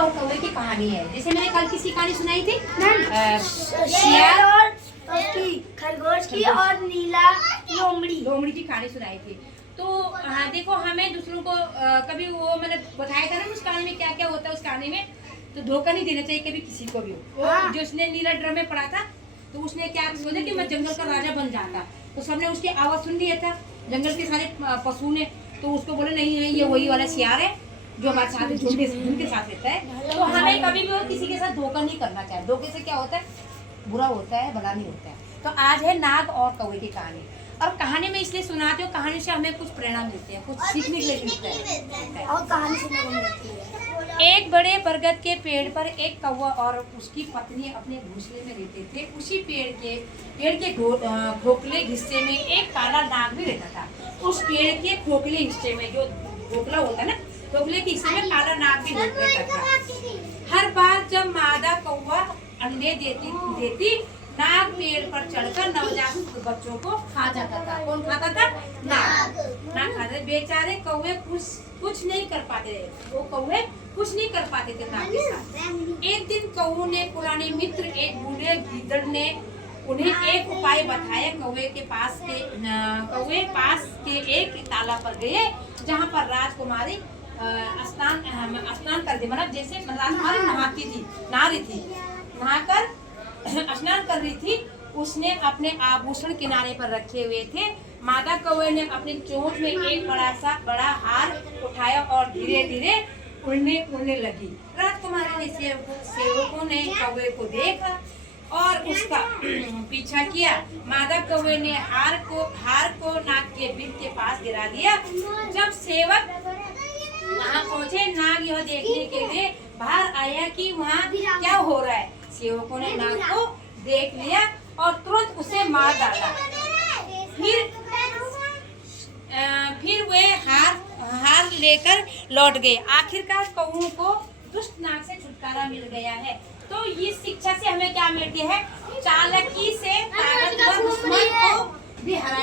और कौवे की कहानी है। जैसे मैंने कल किसी कहानी सुनाई थी, शेर और खरगोश की और नीला लोमड़ी की कहानी सुनाई थी। तो देखो हमें दूसरों को कभी वो मैंने बताया था ना उस कहानी में क्या क्या होता है। उस कहानी में तो धोखा नहीं देना चाहिए कभी किसी को भी। वो जो उसने नीला ड्रम में पढ़ा था तो उसने क्या सोचा कि मैं जंगल का राजा बन जाता। तो सबने उसकी आवाज़ सुन लिया था जंगल के सारे पशु ने। तो उसको बोले नहीं है ये वही वाला सियार है जो हमारे साथ झुंड के साथ रहता है। तो हमें कभी भी किसी के साथ धोखा नहीं करना चाहिए। धोखे से क्या होता है, बुरा होता है, भला नहीं होता है। तो आज है नाग और कौवे की कहानी। और कहानी में इसलिए सुनाते हो, कहानी से हमें कुछ प्रेरणा मिलती है, कुछ सीखने के लिए मिलता है। और कहानी सुनने को मिलती है। एक बड़े बरगद के पेड़ पर एक कौवा और उसकी पत्नी अपने घोंसले में रहते थे। उसी पेड़ के खोखले हिस्से में एक काला नाग भी रहता था। उस पेड़ के खोखले हिस्से में जो खोखला होता है ना, खोखले के हिस्से में काला नाग भी रहता था। हर बार जब मादा कौवा अंडे देती नाग पेड़ पर चढ़कर नवजात बच्चों को खा जाता था। कौन खाता था? नाग खाता। बेचारे कौवे कुछ नहीं कर पाते। वो कौवे कुछ नहीं कर पाते थे नाग के साथ। एक दिन कौवे ने पुराने मित्र एक बूढ़े गीदड़ ने उन्हें एक उपाय बताया। कौवे पास के एक तालाब पर गए जहाँ पर राजकुमारी स्नान कर दी। मतलब जैसे राजकुमारी नहा रही थी, नहाकर स्नान कर रही थी। उसने अपने आभूषण किनारे पर रखे हुए थे। मादा कौवे ने अपनी चोंच में एक बड़ा हार उठाया और धीरे धीरे उड़ने लगी। राजकुमारी ने सेवकों ने कौवे को देखा और उसका पीछा किया। मादा कौवे ने हार को नाग के बिल के पास गिरा दिया। जब सेवक वहाँ पहुँचे, नाग यह देखने के लिए बाहर आया कि वहाँ क्या हो रहा है। सेवकों ने नाग को देख लिया और तुरंत उसे मार डाला। फिर वे हार लेकर लौट गए। आखिरकार कौवों को दुष्ट नाग से छुटकारा मिल गया है। तो इस शिक्षा से हमें क्या मिलती है? चालाकी से ताकतवर दुश्मन को भी हरा